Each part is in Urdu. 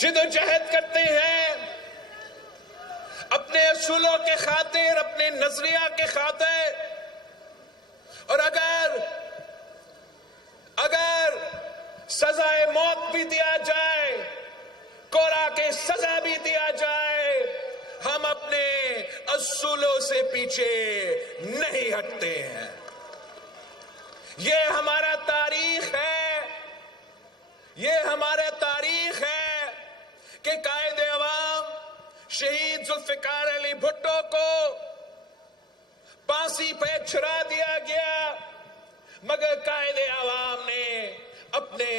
جدوجہد کرتے ہیں اپنے اصولوں کے خاطر، اپنے نظریہ کے خاطر، اور اگر سزائے موت بھی دیا جائے، کوڑا کے سزا بھی دیا جائے، ہم اپنے اصولوں سے پیچھے نہیں ہٹتے ہیں۔ یہ ہمارا تاریخ ہے، یہ ہمارا تاریخ ہے کہ قائد عوام شہید ذوالفقار علی بھٹو کو پھانسی پہ چھڑا دیا گیا، مگر قائد عوام نے اپنے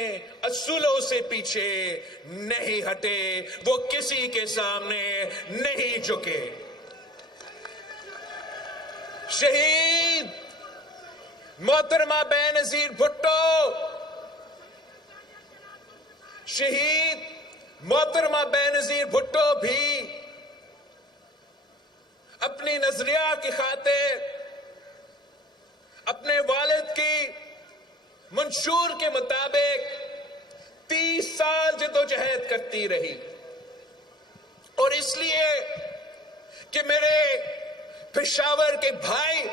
اصولوں سے پیچھے نہیں ہٹے، وہ کسی کے سامنے نہیں جھکے۔ شہید محترمہ بینظیر بھٹو، شہید محترمہ بینظیر بھٹو بھی اپنی نظریہ کی خاطر اپنے والد کی منشور کے مطابق 30 سال جدوجہد کرتی رہی، اور اس لیے کہ میرے پشاور کے بھائی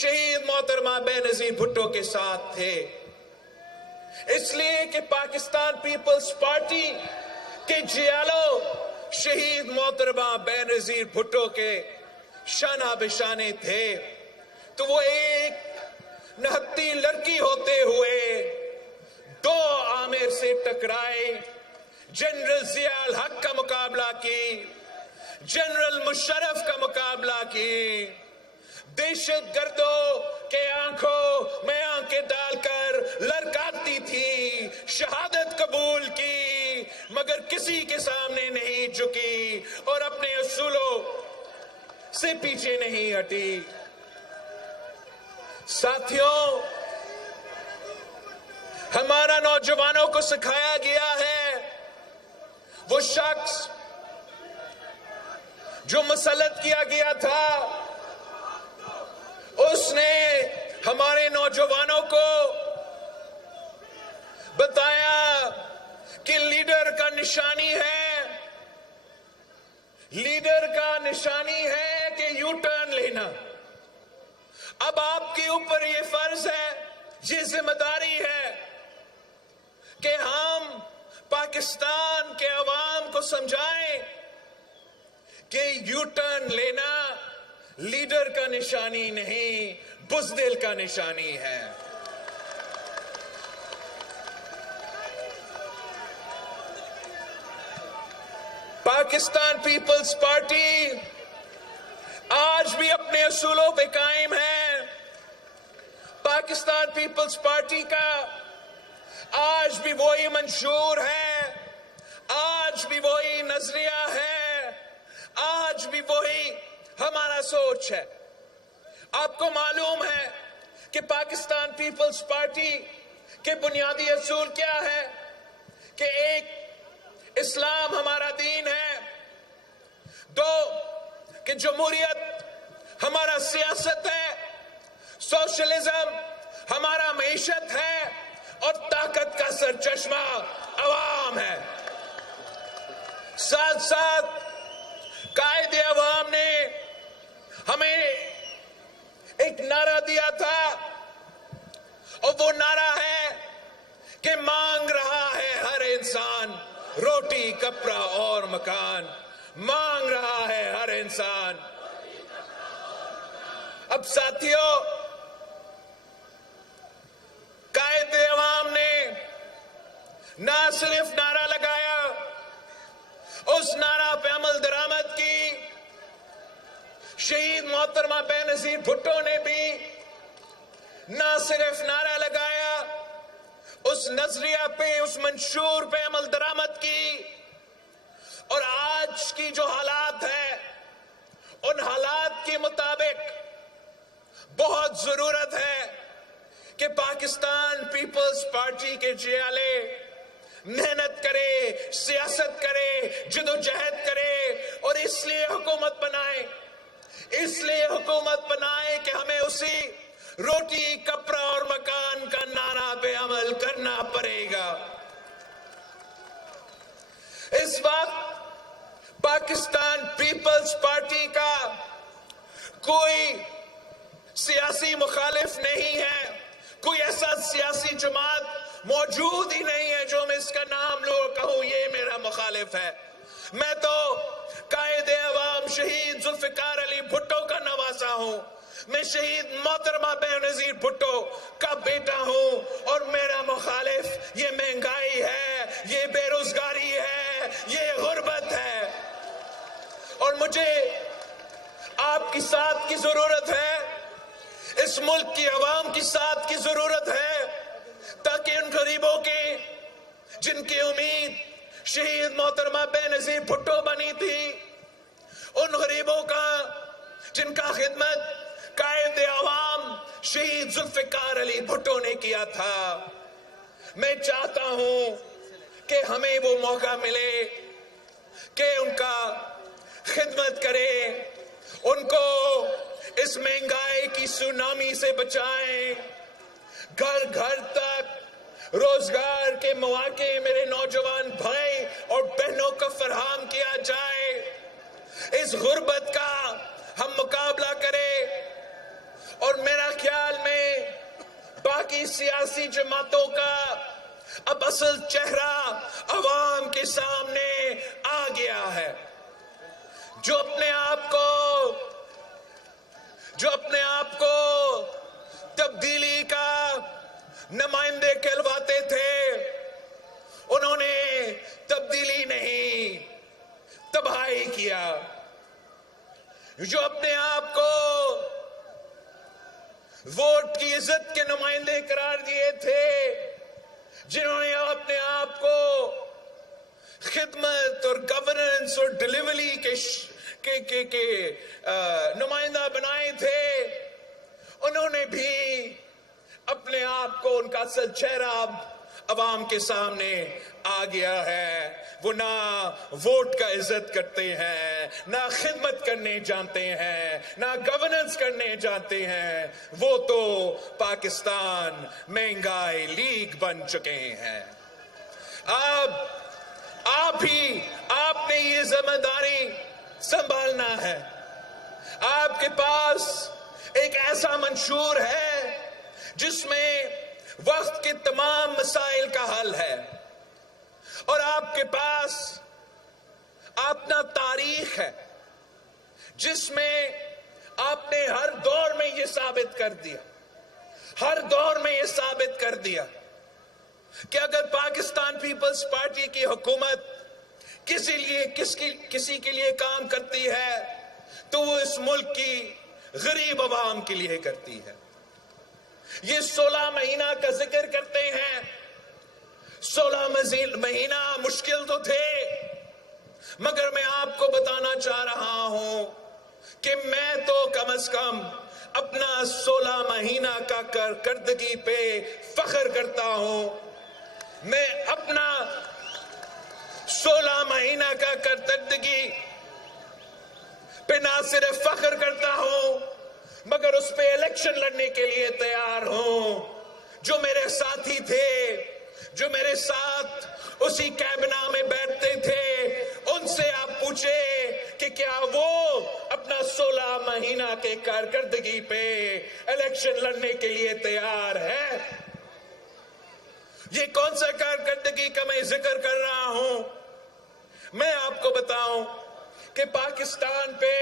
شہید محترمہ بینظیر بھٹو کے ساتھ تھے، اس لیے کہ پاکستان پیپلز پارٹی کے جیالو شہید محترمہ بینظیر بھٹو کے شانہ بشانے تھے، تو وہ ایک نہتی لڑکی ہوتے ہوئے 2 عامر سے ٹکرائے، جنرل ضیاء الحق کا مقابلہ کی، جنرل مشرف کا مقابلہ کی، دہشت گردوں کے آنکھوں میں آنکھیں ڈال کر لڑکاتی تھی، شہادت قبول کی، مگر کسی کے سامنے نہیں جھکی اور اپنے اصولوں سے پیچھے نہیں ہٹی۔ ساتھیوں، ہمارا نوجوانوں کو سکھایا گیا ہے، وہ شخص جو مسلط کیا گیا تھا، اس نے ہمارے نوجوانوں کو بتایا کہ لیڈر کا نشانی ہے، لیڈر کا نشانی ہے کہ یو ٹرن لینا۔ اب آپ کے اوپر یہ فرض ہے، یہ ذمہ داری ہے کہ ہم پاکستان کے عوام کو سمجھائیں کہ یو ٹرن لینا لیڈر کا نشانی نہیں، بزدل کا نشانی ہے۔ پاکستان پیپلز پارٹی آج بھی اپنے اصولوں پہ قائم ہے۔ پاکستان پیپلز پارٹی کا آج بھی وہی منشور ہے، آج بھی وہی نظریہ ہے، آج بھی وہی ہمارا سوچ ہے۔ آپ کو معلوم ہے کہ پاکستان پیپلز پارٹی کے بنیادی اصول کیا ہے؟ کہ ایک، اسلام ہمارا دین ہے، 2 کہ جمہوریت ہمارا سیاست ہے، سوشلزم ہمارا معیشت ہے، اور طاقت کا سرچشمہ عوام ہے۔ ساتھ ساتھ قائد عوام نے ہمیں ایک نعرہ دیا تھا، اور وہ نعرہ ہے کہ مانگ رہا ہے ہر انسان روٹی، کپڑا اور مکان، مانگ رہا ہے ہر انسان۔ اب ساتھیوں، قائد عوام نے نہ صرف نعرہ لگایا، اس نعرہ پہ عمل درآمد کی۔ شہید محترمہ بینظیر بھٹو نے بھی نہ صرف نعرہ لگایا، اس نظریہ پہ، اس منشور پہ عمل درآمد کی، اور آج کی جو حالات ہے، ان حالات کے مطابق بہت ضرورت ہے کہ پاکستان پیپلز پارٹی کے جیالے محنت کرے، سیاست کرے، جدوجہد کرے، اور اس لیے حکومت بنائے، اس لیے حکومت بنائے کہ ہمیں اسی روٹی، کپڑا اور مکان کا نعرہ پہ عمل کرنا پڑے گا۔ اس اس وقت پاکستان پیپلز پارٹی کا کوئی سیاسی مخالف نہیں ہے، کوئی ایسا سیاسی جماعت موجود ہی نہیں ہے جو میں اس کا نام لوں اور کہوں یہ میرا مخالف ہے۔ میں تو قائد عوام شہید ذوالفقار علی بھٹو کا نواسا ہوں، میں شہید محترمہ بینظیر بھٹو کا بیٹا ہوں، اور میرا مخالف یہ مہنگائی ہے، یہ بے روزگاری ہے، یہ غربت ہے۔ اور مجھے آپ کی ساتھ کی ضرورت ہے، اس ملک کی عوام کی ساتھ کی ضرورت ہے، تاکہ ان غریبوں کی جن کی امید شہید محترمہ بینظیر بھٹو بنی تھی، ان غریبوں کا جن کا خدمت قائد عوام شہید ذوالفقار علی بھٹو نے کیا تھا، میں چاہتا ہوں کہ ہمیں وہ موقع ملے کہ ان کا خدمت کرے، ان کو اس مہنگائی کی سونامی سے بچائیں، گھر گھر تک روزگار کے مواقع میرے نوجوان بھائی اور بہنوں کو فراہم کیا جائے، اس غربت کا ہم مقابلہ کریں۔ اور میرا خیال میں باقی سیاسی جماعتوں کا اب اصل چہرہ عوام کے سامنے آ گیا ہے، جو اپنے آپ کو تبدیلی کا نمائندے کہلواتے تھے، انہوں نے تبدیلی نہیں تباہی کیا۔ جو اپنے آپ کو ووٹ کی عزت کے نمائندے قرار دیے تھے، جنہوں نے اپنے آپ کو خدمت اور گورننس اور ڈیلیوری کے نمائندہ بنائے تھے، انہوں نے بھی اپنے آپ کو ان کا اصل چہرہ عوام کے سامنے آ گیا ہے۔ وہ نہ ووٹ کا عزت کرتے ہیں، نہ خدمت کرنے جانتے ہیں، نہ گورننس کرنے جانتے ہیں، وہ تو پاکستان مہنگائی لیگ بن چکے ہیں۔ آپ نے یہ ذمہ داری سنبھالنا ہے۔ آپ کے پاس ایک ایسا منشور ہے جس میں وقت کے تمام مسائل کا حل ہے، اور آپ کے پاس اپنا تاریخ ہے جس میں آپ نے ہر دور میں یہ ثابت کر دیا کہ اگر پاکستان پیپلز پارٹی کی حکومت کسی کے لیے کام کرتی ہے تو وہ اس ملک کی غریب عوام کے لیے کرتی ہے۔ یہ 16 مہینہ کا ذکر کرتے ہیں، 16 مہینہ مشکل تو تھے، مگر میں آپ کو بتانا چاہ رہا ہوں کہ میں تو کم از کم اپنا 16 مہینہ کا کارکردگی پہ فخر کرتا ہوں۔ میں اپنا 16 مہینہ کا کارکردگی پہ نہ صرف فخر کرتا ہوں مگر اس پہ الیکشن لڑنے کے لیے تیار ہوں۔ جو میرے ساتھی تھے، جو میرے ساتھ اسی کابینہ میں بیٹھتے تھے، ان سے آپ پوچھے کہ کیا وہ اپنا 16 مہینہ کے کارکردگی پہ الیکشن لڑنے کے لیے تیار ہے؟ یہ کون سا کارکردگی کا میں ذکر کر رہا ہوں؟ میں آپ کو بتاؤں کہ پاکستان پہ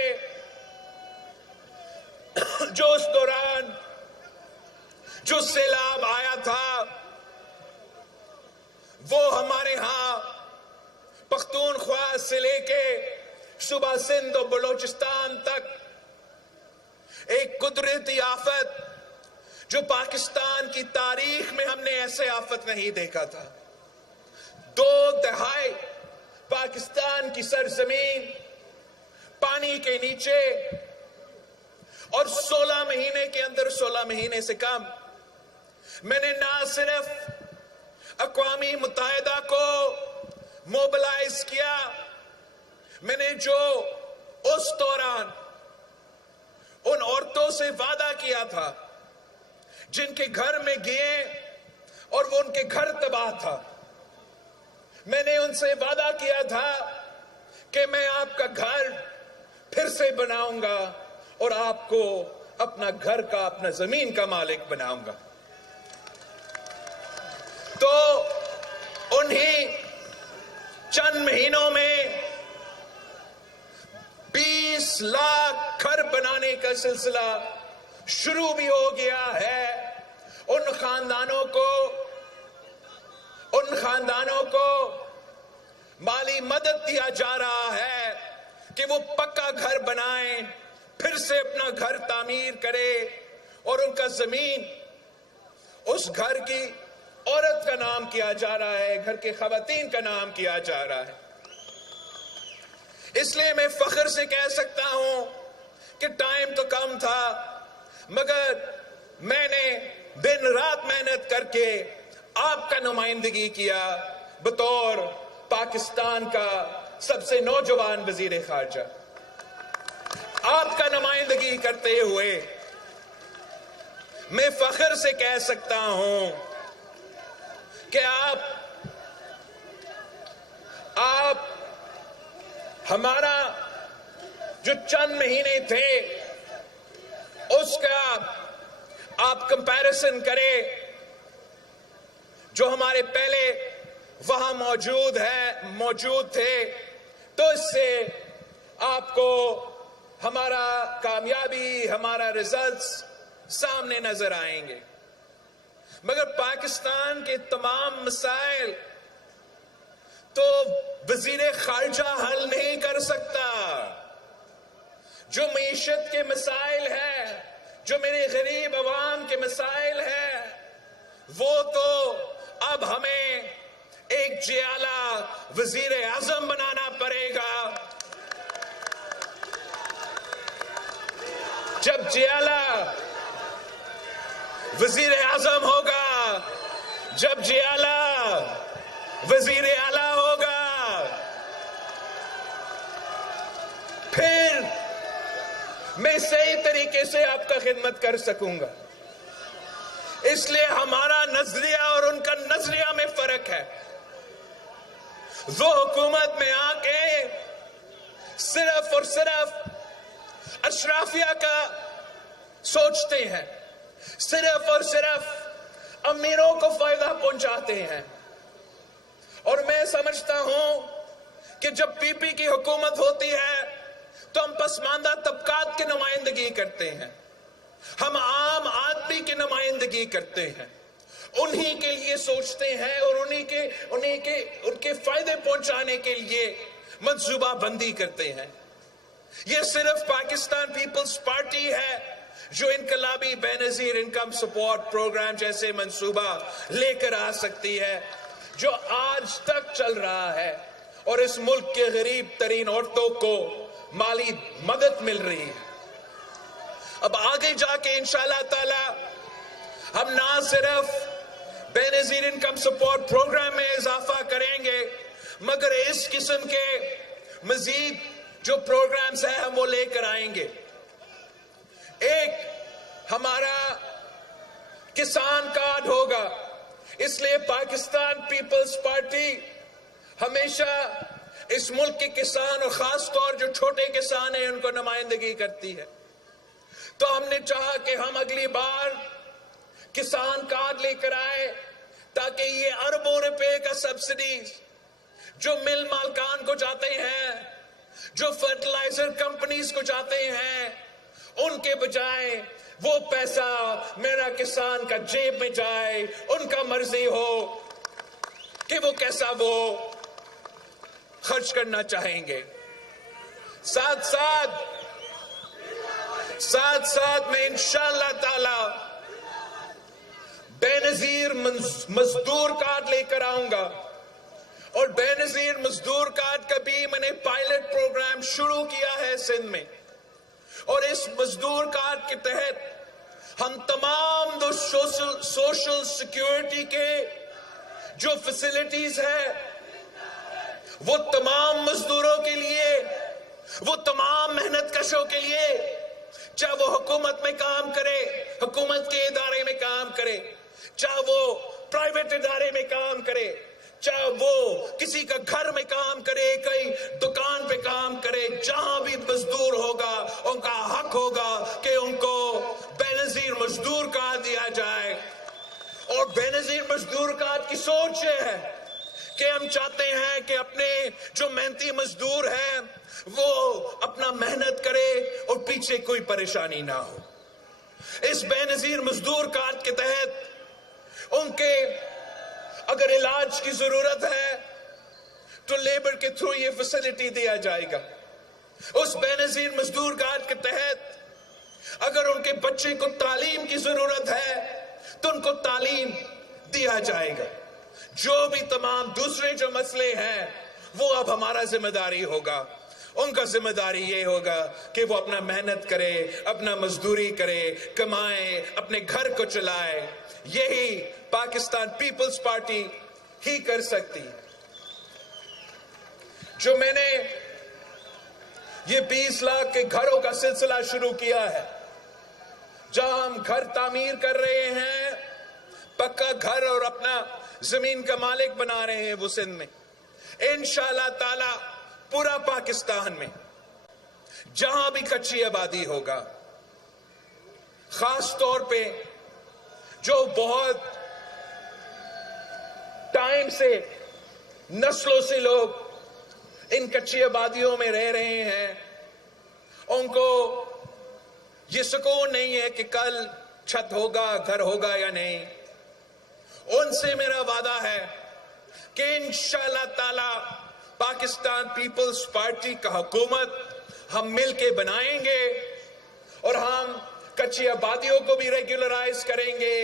جو اس دوران جو سیلاب آیا تھا، وہ ہمارے ہاں پختونخوا سے لے کے صوبہ سندھ و بلوچستان تک ایک قدرتی آفت جو پاکستان کی تاریخ میں ہم نے ایسے آفت نہیں دیکھا تھا۔ 2 دہائی پاکستان کی سرزمین پانی کے نیچے، اور 16 مہینے کے اندر، 16 مہینے سے کم، میں نے نہ صرف اقوام متحدہ کو موبلائز کیا، میں نے جو اس دوران ان عورتوں سے وعدہ کیا تھا جن کے گھر میں گئے اور وہ ان کے گھر تباہ تھا، میں نے ان سے وعدہ کیا تھا کہ میں آپ کا گھر پھر سے بناؤں گا اور آپ کو اپنا گھر کا، اپنا زمین کا مالک بناؤں گا. تو انہی چند مہینوں میں 20 لاکھ گھر بنانے کا سلسلہ شروع بھی ہو گیا ہے. ان خاندانوں کو مالی مدد دیا جا رہا ہے کہ وہ پکا گھر بنائیں، پھر سے اپنا گھر تعمیر کرے، اور ان کا زمین اس گھر کی عورت کا نام کیا جا رہا ہے، گھر کے خواتین کا نام کیا جا رہا ہے. اس لیے میں فخر سے کہہ سکتا ہوں کہ ٹائم تو کم تھا، مگر میں نے دن رات محنت کر کے آپ کا نمائندگی کیا بطور پاکستان کا سب سے نوجوان وزیر خارجہ. آپ کا نمائندگی کرتے ہوئے میں فخر سے کہہ سکتا ہوں کہ آپ ہمارا جو چند مہینے تھے اس کا آپ کمپیریزن کریں جو ہمارے پہلے وہاں موجود تھے، تو اس سے آپ کو ہمارا کامیابی، ہمارا ریزلٹس سامنے نظر آئیں گے. مگر پاکستان کے تمام مسائل تو وزیر خارجہ حل نہیں کر سکتا. جو معیشت کے مسائل ہیں، جو میرے غریب عوام کے مسائل ہیں، وہ تو اب ہمیں ایک جیالہ وزیر اعظم بنانا پڑے گا. جب جیالہ وزیر اعظم ہوگا، جب جیالہ وزیر اعلیٰ ہوگا، پھر میں صحیح طریقے سے آپ کا خدمت کر سکوں گا. اس لیے ہمارا نظریہ اور ان کا نظریہ میں فرق ہے. وہ حکومت میں آ کے صرف اور صرف اشرافیہ کا سوچتے ہیں، صرف اور صرف امیروں کو فائدہ پہنچاتے ہیں. اور میں سمجھتا ہوں کہ جب پی پی کی حکومت ہوتی ہے تو ہم پسماندہ طبقات کی نمائندگی کرتے ہیں، ہم عام آدمی کی نمائندگی کرتے ہیں، انہی کے لیے سوچتے ہیں اور ان کے فائدے پہنچانے کے لیے منصوبہ بندی کرتے ہیں. یہ صرف پاکستان پیپلز پارٹی ہے جو انقلابی بے نظیر انکم سپورٹ پروگرام جیسے منصوبہ لے کر آ سکتی ہے، جو آج تک چل رہا ہے اور اس ملک کے غریب ترین عورتوں کو مالی مدد مل رہی ہے. اب آگے جا کے انشاءاللہ تعالی ہم نہ صرف بے نظیر انکم سپورٹ پروگرام میں اضافہ کریں گے، مگر اس قسم کے مزید جو پروگرامز ہیں ہم وہ لے کر آئیں گے. ایک ہمارا کسان کارڈ ہوگا. اس لیے پاکستان پیپلز پارٹی ہمیشہ اس ملک کے کسان اور خاص طور جو چھوٹے کسان ہیں ان کو نمائندگی کرتی ہے. تو ہم نے چاہا کہ ہم اگلی بار کسان کارڈ لے کر آئے تاکہ یہ اربوں روپے کا سبسڈیز جو مل مالکان کو جاتے ہیں، جو فرٹیلائزر کمپنیز کو جاتے ہیں، ان کے بجائے وہ پیسہ میرا کسان کا جیب میں جائے. ان کا مرضی ہو کہ وہ کیسا وہ خرچ کرنا چاہیں گے. ساتھ ساتھ میں انشاءاللہ تعالی بے نظیر مزدور کارڈ لے کر آؤں گا. اور بے نظیر مزدور کارڈ کا بھی میں نے پائلٹ پروگرام شروع کیا ہے سندھ میں. اور اس مزدور کارڈ کے تحت ہم تمام دو سوشل سیکیورٹی کے جو فیسلٹیز ہیں وہ تمام مزدوروں کے لیے، وہ تمام محنت کشوں کے لیے، چاہے وہ حکومت میں کام کرے، حکومت کے ادارے میں کام کرے، چاہے وہ پرائیویٹ ادارے میں کام کرے، چاہے وہ کسی کا گھر میں کام کرے, کئی دکان پہ کام کرے, جہاں بھی مزدور ہوگا ان کا حق ہوگا کہ ان کو بے نظیر مزدور کارڈ دیا جائے. اور بے نظیر مزدور کارڈ کی سوچ یہ ہے کہ ہم چاہتے ہیں کہ اپنے جو محنتی مزدور ہیں وہ اپنا محنت کرے اور پیچھے کوئی پریشانی نہ ہو. اس بے نظیر مزدور کارڈ کے تحت ان کے اگر علاج کی ضرورت ہے تو لیبر کے تھرو یہ فیسلٹی دیا جائے گا. اس بے نظیر مزدور کارڈ کے تحت اگر ان کے بچے کو تعلیم کی ضرورت ہے تو ان کو تعلیم دیا جائے گا. جو بھی تمام دوسرے جو مسئلے ہیں وہ اب ہمارا ذمہ داری ہوگا. ان کا ذمہ داری یہ ہوگا کہ وہ اپنا محنت کرے, اپنا مزدوری کرے, کمائے, اپنے گھر کو چلائے. یہی پاکستان پیپلز پارٹی ہی کر سکتی. جو میں نے یہ 20 لاکھ کے گھروں کا سلسلہ شروع کیا ہے, جہاں ہم گھر تعمیر کر رہے ہیں, پکا گھر اور اپنا زمین کا مالک بنا رہے ہیں وہ سندھ میں, انشاءاللہ تعالی پورا پاکستان میں جہاں بھی کچی آبادی ہوگا, خاص طور پہ جو بہت ٹائم سے نسلوں سے لوگ ان کچی آبادیوں میں رہ رہے ہیں, ان کو یہ سکون نہیں ہے کہ کل چھت ہوگا, گھر ہوگا یا نہیں. ان سے میرا وعدہ ہے کہ انشاءاللہ تعالی پاکستان پیپلز پارٹی کا حکومت ہم مل کے بنائیں گے اور ہم کچی آبادیوں کو بھی ریگولرائز کریں گے,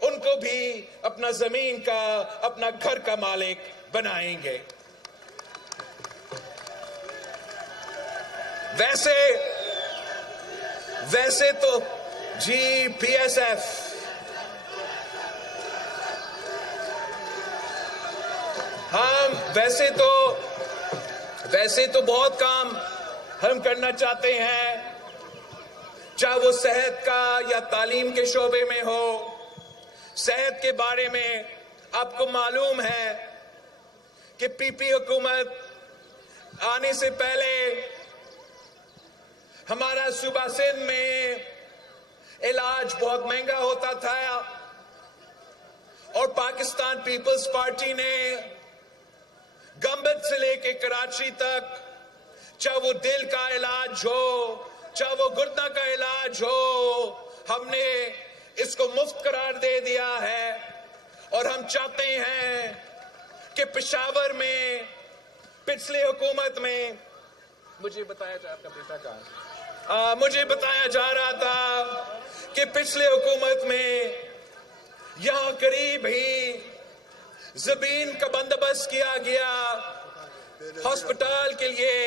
ان کو بھی اپنا زمین کا, اپنا گھر کا مالک بنائیں گے. ویسے تو جی پی ایس ایف ہم ویسے تو بہت کام ہم کرنا چاہتے ہیں, چاہے وہ صحت کا یا تعلیم کے شعبے میں ہو. صحت کے بارے میں آپ کو معلوم ہے کہ پی پی حکومت آنے سے پہلے ہمارا صوبہ سندھ میں علاج بہت مہنگا ہوتا تھا, اور پاکستان پیپلز پارٹی نے گمبت سے لے کے کراچی تک, چاہے وہ دل کا علاج ہو, چاہے وہ گردہ کا علاج ہو, ہم نے اس کو مفت قرار دے دیا ہے. اور ہم چاہتے ہیں کہ پشاور میں پچھلی حکومت میں مجھے بتایا جا رہا تھا کہ پچھلے حکومت میں یہاں قریب ہی زمین کا بندوبست کیا گیا ہسپتال کے لیے,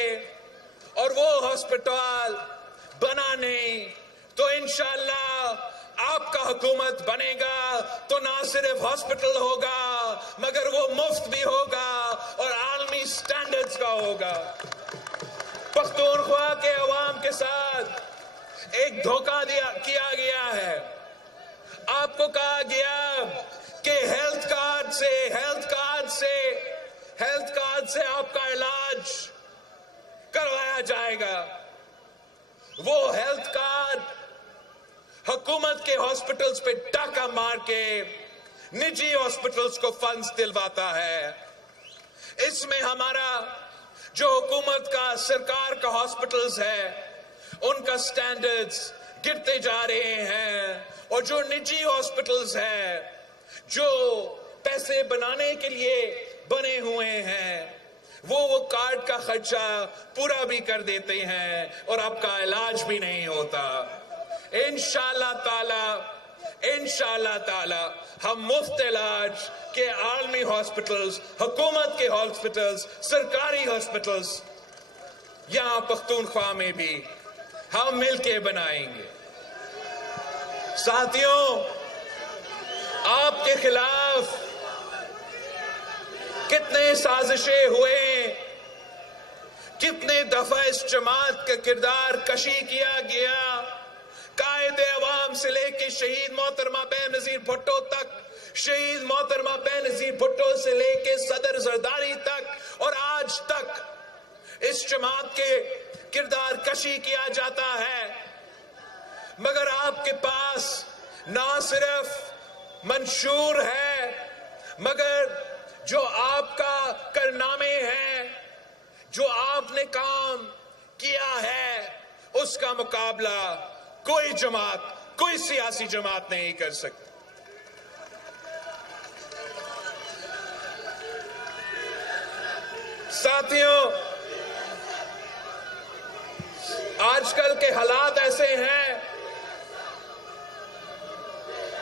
اور وہ ہسپتال بنا نہیں. تو انشاءاللہ آپ کا حکومت بنے گا تو نہ صرف ہسپتال ہوگا مگر وہ مفت بھی ہوگا اور عالمی سٹینڈرڈز کا ہوگا. پختونخوا کے عوام کے ساتھ ایک دھوکہ کیا گیا ہے. آپ کو کہا گیا کہ ہیلتھ کارڈ سے آپ کا علاج کروایا جائے گا. وہ ہیلتھ کارڈ حکومت کے ہاسپٹلز پہ ڈاکہ مار کے نجی ہاسپٹلز کو فنڈز دلواتا ہے. اس میں ہمارا جو حکومت کا سرکار کا ہاسپٹلز ہے ان کا سٹینڈرڈز گرتے جا رہے ہیں, اور جو نجی ہاسپٹلز ہیں جو پیسے بنانے کے لیے بنے ہوئے ہیں وہ کارڈ کا خرچہ پورا بھی کر دیتے ہیں اور آپ کا علاج بھی نہیں ہوتا. انشاءاللہ تعالی ہم مفت علاج کے عالمی ہاسپٹلز, حکومت کے ہاسپٹلز, سرکاری ہاسپٹلز یہاں پختونخوا میں بھی ہم مل کے بنائیں گے. ساتھیوں, آپ کے خلاف کتنے سازشیں ہوئے, کتنے دفعہ اس جماعت کا کردار کشی کیا گیا. قائد عوام سے لے کے شہید محترمہ بے نظیر بھٹو تک شہید محترمہ بینظیر بھٹو سے لے کے صدر زرداری تک اور آج تک اس جماعت کے کردار کشی کیا جاتا ہے، مگر آپ کے پاس نہ صرف منشور ہے مگر جو آپ کا کارنامے ہیں، جو آپ نے کام کیا ہے، اس کا مقابلہ کوئی جماعت، کوئی سیاسی جماعت نہیں کر سکتی۔ ساتھیوں، آج کل کے حالات ایسے ہیں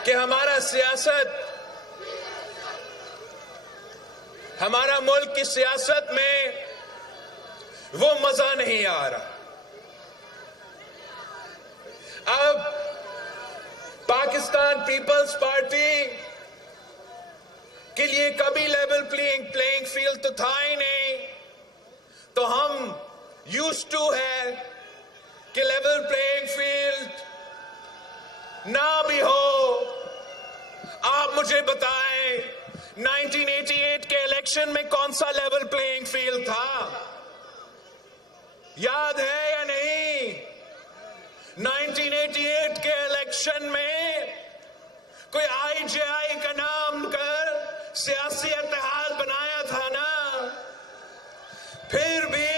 کہ ہمارا سیاست، ہمارا ملک کی سیاست میں وہ مزہ نہیں آ رہا۔ اب پاکستان پیپلز پارٹی کے لیے کبھی لیول پلینگ فیلڈ تو تھا ہی نہیں، تو ہم یوزڈ ٹو ہے کہ لیول پلینگ فیلڈ نہ بھی ہو۔ آپ مجھے بتائیں 1988 کے الیکشن میں کون سا لیول پلینگ فیلڈ تھا؟ یاد ہے یا نہیں؟ 1988 کے الیکشن میں کوئی آئی جے آئی کا نام کر سیاسی اتحاد بنایا تھا نا؟ پھر بھی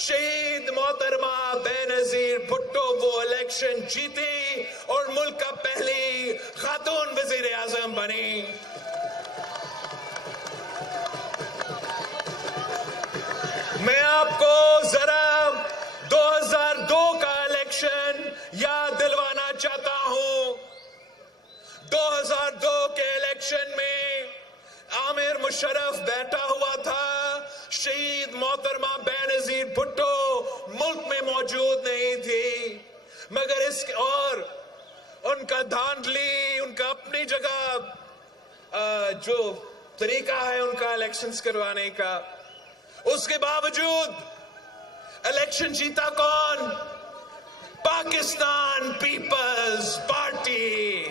شہید محترمہ بینظیر بھٹو وہ الیکشن جیتی اور ملک کا پہلی خاتون وزیر اعظم بنی۔ میں آپ کو ذرا 2002 کا الیکشن یاد دلوانا چاہتا ہوں۔ 2002 کے الیکشن میں عامر مشرف بیٹھا ہوا تھا، شہید محترمہ بینظیر بھٹو ملک میں موجود نہیں تھی، مگر اور ان کا دھاندلی، ان کا اپنی جگہ جو طریقہ ہے ان کا الیکشنز کروانے کا، اس کے باوجود الیکشن جیتا کون؟ پاکستان پیپلز پارٹی،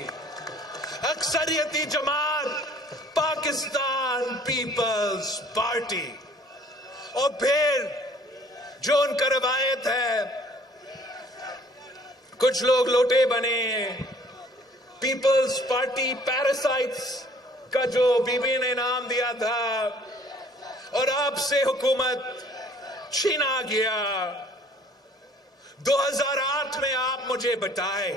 اکثریتی جماعت پاکستان پیپلز پارٹی۔ اور پھر جو ان کا روایت ہے، کچھ لوگ لوٹے بنے، پیپلز پارٹی پیراسائٹس کا جو بی بی نے نام دیا تھا، اور آپ سے حکومت چھینا گیا۔ 2008 میں آپ مجھے بتائے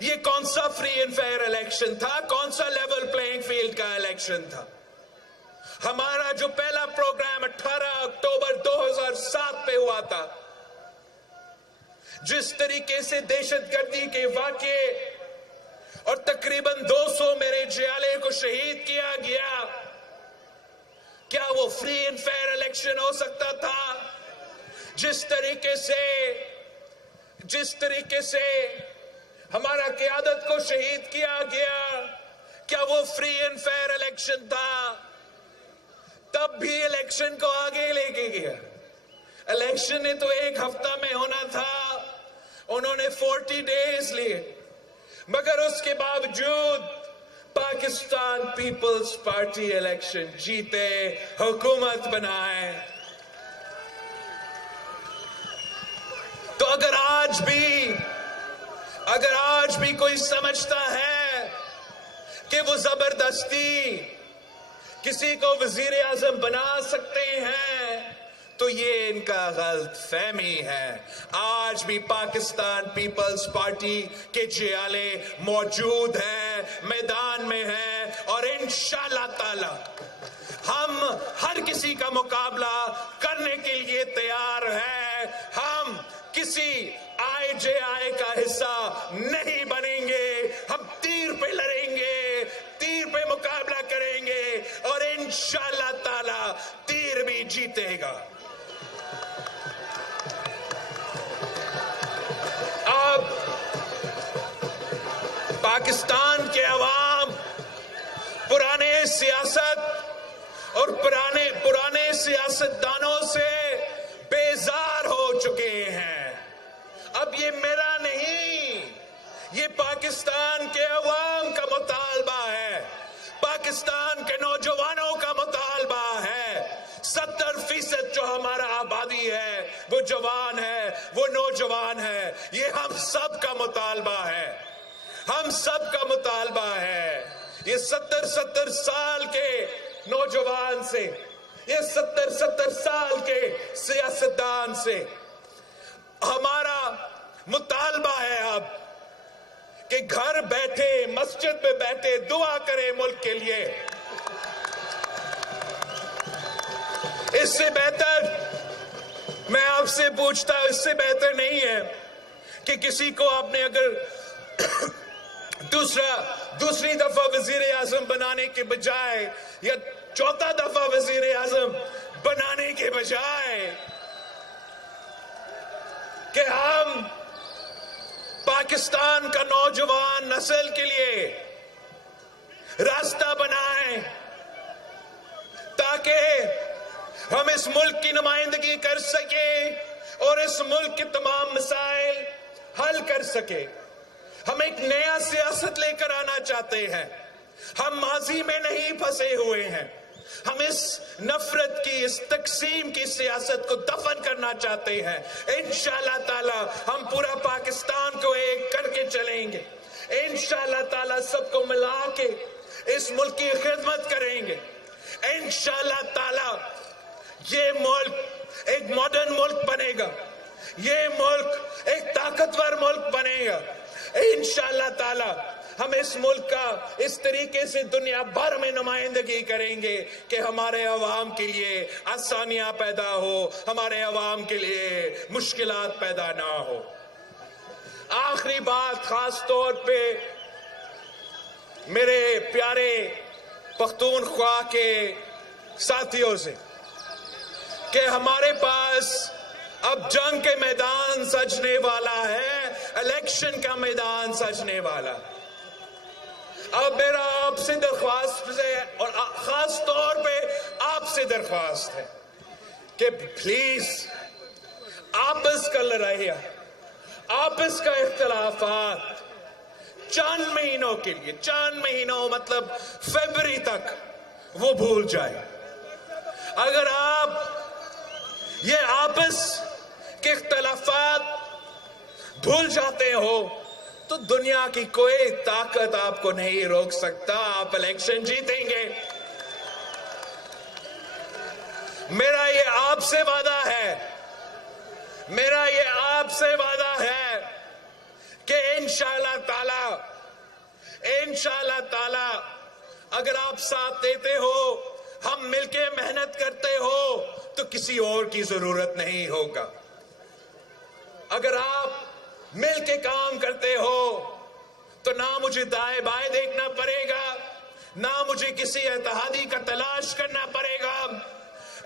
یہ کون سا فری اینڈ فیئر الیکشن تھا؟ کون سا لیول پلینگ فیلڈ کا الیکشن تھا؟ ہمارا جو پہلا پروگرام 18 اکتوبر 2007 پہ ہوا تھا، جس طریقے سے دہشت گردی کے واقعے اور تقریباً 200 میرے جیالے کو شہید کیا گیا، کیا وہ فری اینڈ فیئر الیکشن ہو سکتا تھا؟ جس طریقے سے ہمارا قیادت کو شہید کیا گیا، کیا وہ فری اینڈ فیئر الیکشن تھا؟ تب بھی الیکشن کو آگے لے کے گیا۔ الیکشن نے تو ایک ہفتہ میں ہونا تھا، انہوں نے 40 ڈیز لیے، مگر اس کے باوجود پاکستان پیپلز پارٹی الیکشن جیتے، حکومت بنائے۔ تو اگر آج بھی کوئی سمجھتا ہے کہ وہ زبردستی کسی کو وزیر اعظم بنا سکتے ہیں، تو یہ ان کا غلط فہمی ہے۔ آج بھی پاکستان پیپلز پارٹی کے جیالے موجود ہیں، میدان میں ہیں، اور انشاءاللہ تعالی ہم ہر کسی کا مقابلہ کرنے کے لیے تیار ہیں۔ ہم کسی آئی جے آئی کا حصہ نہیں بنیں گے، ہم تیر پہ لڑیں گے، تیر پہ مقابلہ کریں گے، اور انشاءاللہ تعالی تیر بھی جیتے گا۔ اب پاکستان کے عوام پرانے سیاست اور پرانے سیاستدانوں سے بیزار ہو چکے ہیں۔ اب یہ میرا نہیں، یہ پاکستان کے عوام کا مطالبہ ہے۔ پاکستان کے نوجوانوں کا مطالبہ ہے. 70% جو ہمارا آبادی ہے وہ جوان ہے, وہ نوجوان ہے. یہ ہم سب کا مطالبہ ہے, ہم سب کا مطالبہ ہے. یہ 70 سال کے نوجوان سے, یہ 70 سال کے سیاستدان سے ہمارا مطالبہ ہے اب کہ گھر بیٹھے, مسجد میں بیٹھے دعا کریں ملک کے لیے. اس سے بہتر میں آپ سے پوچھتا ہوں, اس سے بہتر نہیں ہے کہ کسی کو آپ نے اگر دوسری دفعہ وزیر اعظم بنانے کے بجائے یا چوتھا دفعہ وزیر اعظم بنانے کے بجائے کہ ہم پاکستان کا نوجوان نسل کے لیے راستہ بنائیں تاکہ ہم اس ملک کی نمائندگی کر سکیں اور اس ملک کے تمام مسائل حل کر سکیں. ہم ایک نیا سیاست لے کر آنا چاہتے ہیں. ہم ماضی میں نہیں پھنسے ہوئے ہیں. ہم اس نفرت کی, اس تقسیم کی سیاست کو دفن کرنا چاہتے ہیں. انشاءاللہ تعالی ہم پورا پاکستان کو ایک کر کے چلیں گے. انشاءاللہ تعالی سب کو ملا کے اس ملک کی خدمت کریں گے. انشاءاللہ تعالی یہ ملک ایک ماڈرن ملک بنے گا. یہ ملک ایک طاقتور ملک بنے گا. انشاءاللہ تعالی ہم اس ملک کا اس طریقے سے دنیا بھر میں نمائندگی کریں گے کہ ہمارے عوام کے لیے آسانیاں پیدا ہو, ہمارے عوام کے لیے مشکلات پیدا نہ ہو. آخری بات خاص طور پہ میرے پیارے پختونخوا کے ساتھیوں سے کہ ہمارے پاس اب جنگ کے میدان سجنے والا ہے, الیکشن کا میدان سجنے والا. اب میرا آپ سے درخواست ہے اور خاص طور پہ آپ سے درخواست ہے کہ پلیز آپس کا لڑائیاں, آپس کا اختلافات چند مہینوں کے لیے, چند مہینوں مطلب فروری تک وہ بھول جائے. اگر آپ یہ آپس کے اختلافات بھول جاتے ہو تو دنیا کی کوئی طاقت آپ کو نہیں روک سکتا. آپ الیکشن جیتیں گے. میرا یہ آپ سے وعدہ ہے, میرا یہ آپ سے وعدہ ہے کہ انشاءاللہ تعالی اگر آپ ساتھ دیتے ہو, ہم مل کے محنت کرتے ہو تو کسی اور کی ضرورت نہیں ہوگا. اگر آپ مل کے کام کرتے ہو تو نہ مجھے دائیں بائیں دیکھنا پڑے گا, نہ مجھے کسی اتحادی کا تلاش کرنا پڑے گا.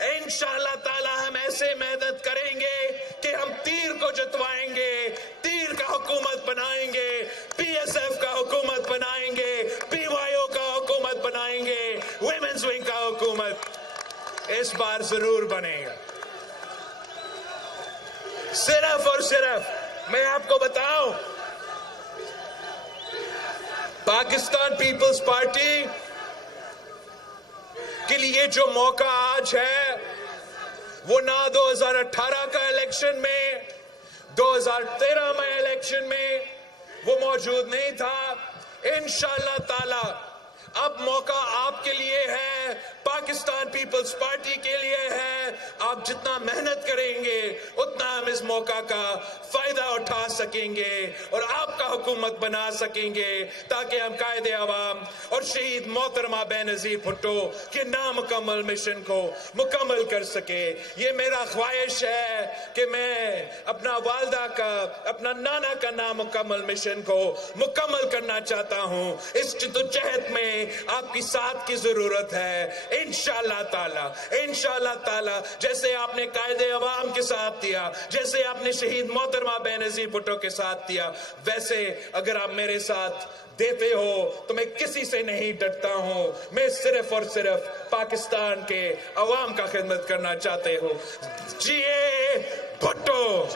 انشاءاللہ تعالی ہم ایسے محنت کریں گے کہ ہم تیر کو جتوائیں گے, تیر کا حکومت بنائیں گے, پی ایس ایف کا حکومت بنائیں گے, پی وائی او کا حکومت بنائیں گے, ویمنز ونگ کا حکومت اس بار ضرور بنے گا. صرف اور صرف میں آپ کو بتاؤں, پاکستان پیپلز پارٹی کے لیے جو موقع آج ہے وہ نہ 2018 کا الیکشن میں, 2013 میں الیکشن میں وہ موجود نہیں تھا. انشاءاللہ تعالی اب موقع آپ کے لیے ہے, پاکستان پیپلز پارٹی کے لیے ہے. آپ جتنا محنت کریں گے اتنا ہم اس موقع کا فائدہ اٹھا سکیں گے اور آپ کا حکومت بنا سکیں گے تاکہ ہم قائد عوام اور شہید محترمہ بے نظیر بھٹو کے نامکمل مشن کو مکمل کر سکے. یہ میرا خواہش ہے کہ میں اپنا والدہ کا, اپنا نانا کا نامکمل مشن کو مکمل کرنا چاہتا ہوں. اس جدوجہد میں آپ کی ساتھ کی ضرورت ہے. انشاءاللہ تعالی جیسے آپ نے قائد عوام کے ساتھ دیا, جیسے آپ نے شہید محترمہ بے نظیر بھٹو کے ساتھ دیا, ویسے اگر آپ میرے ساتھ دیتے ہو تو میں کسی سے نہیں ڈرتا ہوں. میں صرف اور صرف پاکستان کے عوام کا خدمت کرنا چاہتے ہوں. جیے بھٹو.